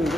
Ustaz.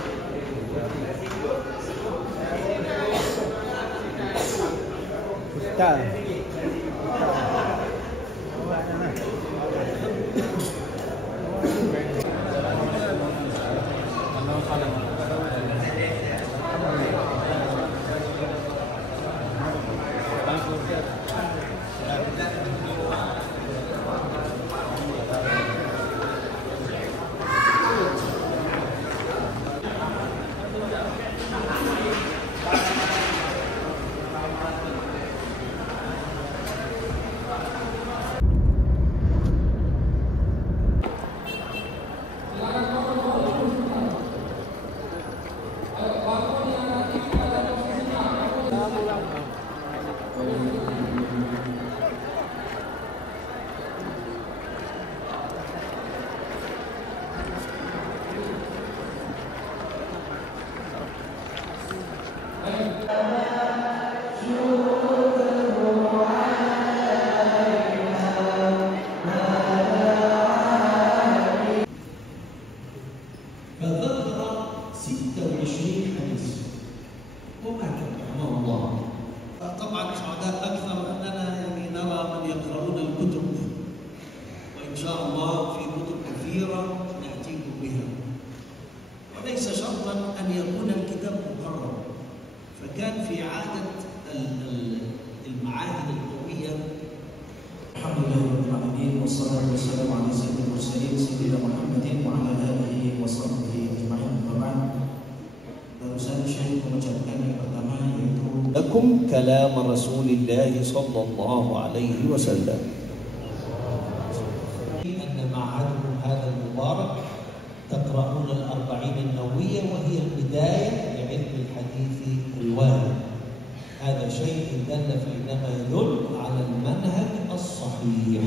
طبعا سعداء اكثر اننا يعني نرى من يقرؤون الكتب، وان شاء الله في كتب كثيره ناتيكم بها، وليس شرطا ان يكون الكتاب مكرر، فكان في عاده المعاهد القوميه. الحمد لله رب العالمين والصلاه والسلام على سيد المرسلين سيدنا محمد وعلى اله وصحبه اجمعين. Bapak, barusan Syekh mengucapkan yang pertama yaitu لكم كلام رسول الله صلى الله عليه وسلم. أن معهدكم هذا المبارك تقرؤون الأربعين النووية وهي البداية لعلم الحديث الوارد. هذا شيء دل إنما يدل على المنهج الصحيح.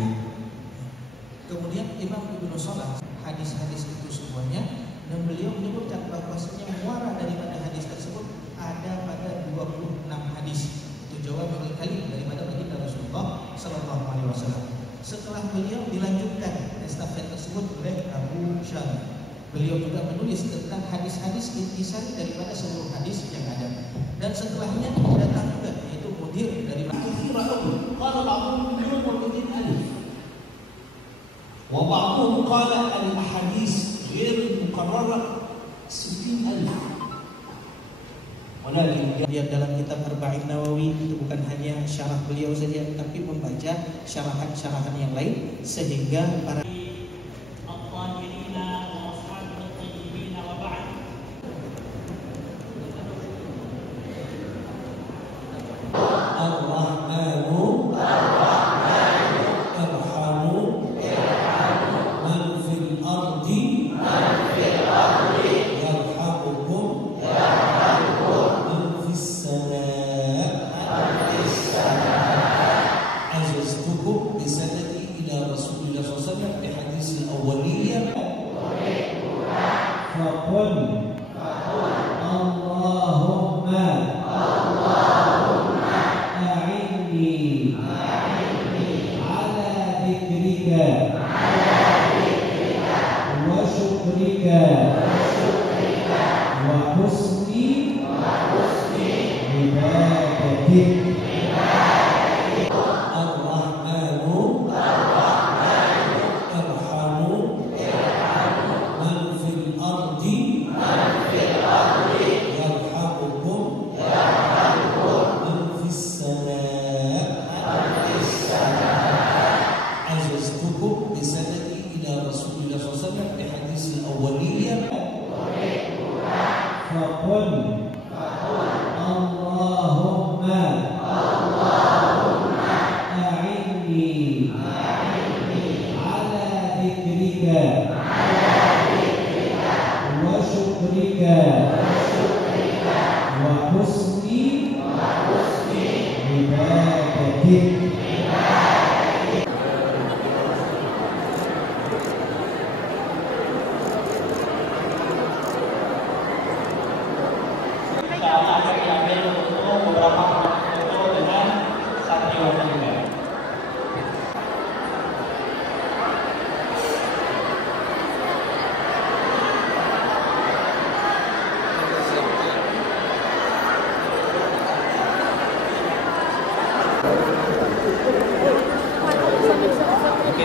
Kemudian Imam Ibnu Salah hadis-hadis itu semuanya, dan beliau menyebutkan bahwasanya muara daripada hadis tersebut ada pada 26 hadis. Itu jawabul kalim daripada baginda Rasulullah sallallahu alaihi wasallam. Setelah beliau dilanjutkan estafet tersebut oleh Abu Syam. Beliau juga menulis tentang hadis-hadis intisari daripada seluruh hadis yang ada. Dan setelahnya datang juga yaitu mudir dari قال بعضهم مليون و200 ألف وبعضهم قال الأحاديث غير المكررة 60,000. Kemudian dalam kitab Arba'in Nawawi itu bukan hanya syarah beliau saja, tapi membaca syarahan-syarahan yang lain sehingga para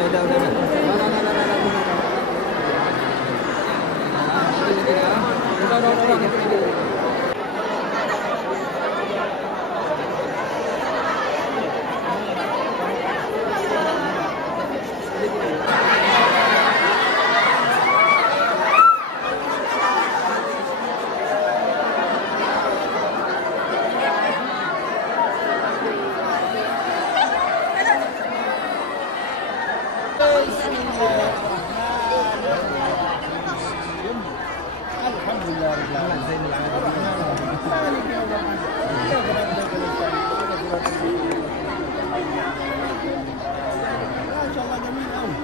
ما شاء الله جميل قوي.